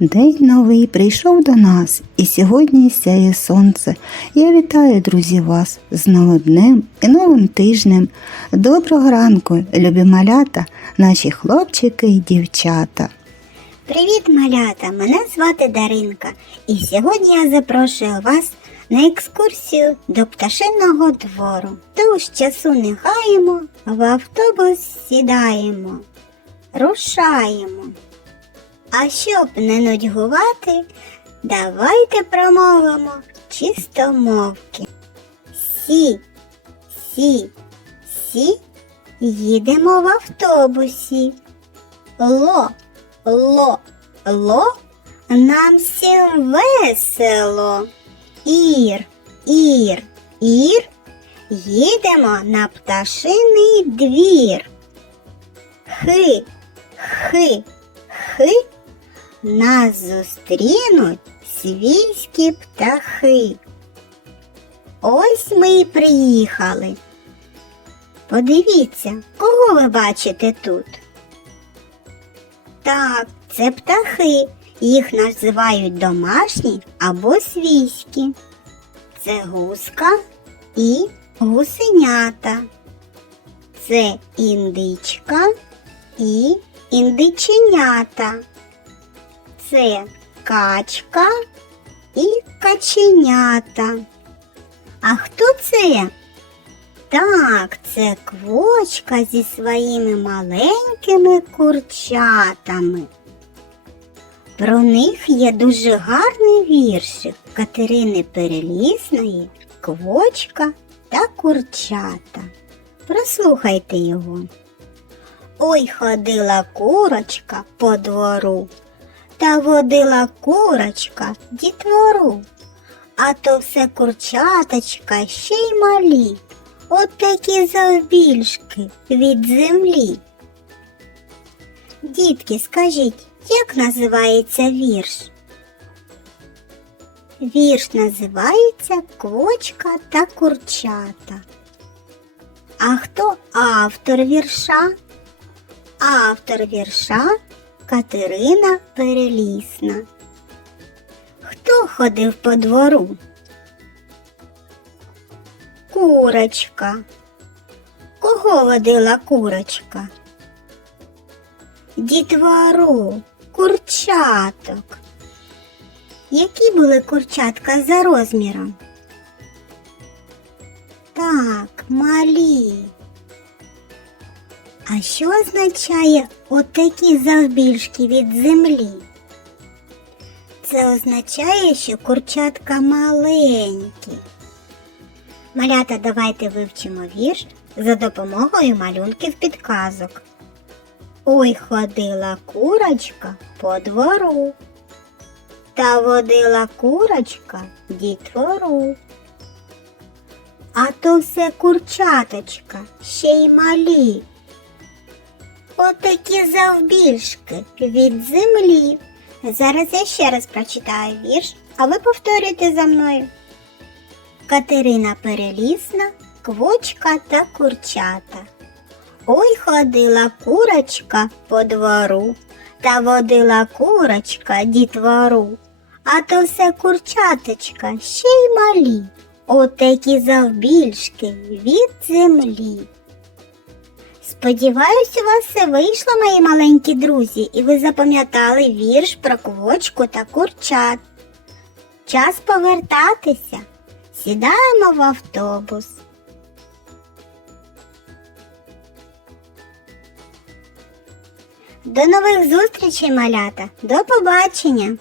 День новий прийшов до нас, і сьогодні сяє сонце. Я вітаю, друзі, вас з новим днем і новим тижнем. Доброго ранку, любі малята, наші хлопчики і дівчата. Привіт, малята! Мене звати Даринка, і сьогодні я запрошую вас на екскурсію до пташиного двору. Тож часу не гаємо, в автобус сідаємо, рушаємо. А щоб не нудьгувати, давайте промовимо чистомовки. Сі, сі, сі, їдемо в автобусі. Ло, ло, ло, нам всім весело. Ір, ір, ір, їдемо на пташиний двір. Хи, хи, хи, нас зустрінуть свійські птахи. Ось ми й приїхали. Подивіться, кого ви бачите тут? Так, це птахи. Їх називають домашні або свійські. Це гуска і гусенята. Це індичка і індиченята. Це качка і каченята. А хто це? Так, це квочка зі своїми маленькими курчатами. Про них є дуже гарний віршик Катерини Перелісної, Квочка та курчата. Прослухайте його. Ой ходила курочка по двору, та водила курочка дітвору, а то все курчаточка ще й малі, от такі завбільшки від землі. Дітки, скажіть, як називається вірш? Вірш називається Квочка та курчата. А хто автор вірша? Автор вірша Катерина Перелісна. Хто ходив по двору? Курочка. Кого водила курочка? Дітвору, курчаток. Які були курчатка за розміром? Так, малі. А що означає отакі завбільшки від землі? Це означає, що курчатка маленькі. Малята, давайте вивчимо вірш за допомогою малюнків підказок. Ой ходила курочка по двору, та водила курочка дітвору. А то все курчаточка, ще й малі. Отакі завбільшки від землі. Зараз я ще раз прочитаю вірш, а ви повторюйте за мною. Катерина Перелісна, Квочка та курчата. Ой ходила курочка по двору, та водила курочка дітвору, а то все курчаточка ще й малі, отакі завбільшки від землі. Сподіваюсь, у вас все вийшло, мої маленькі друзі, і ви запам'ятали вірш про квочку та курчат. Час повертатися. Сідаємо в автобус. До нових зустрічей, малята. До побачення!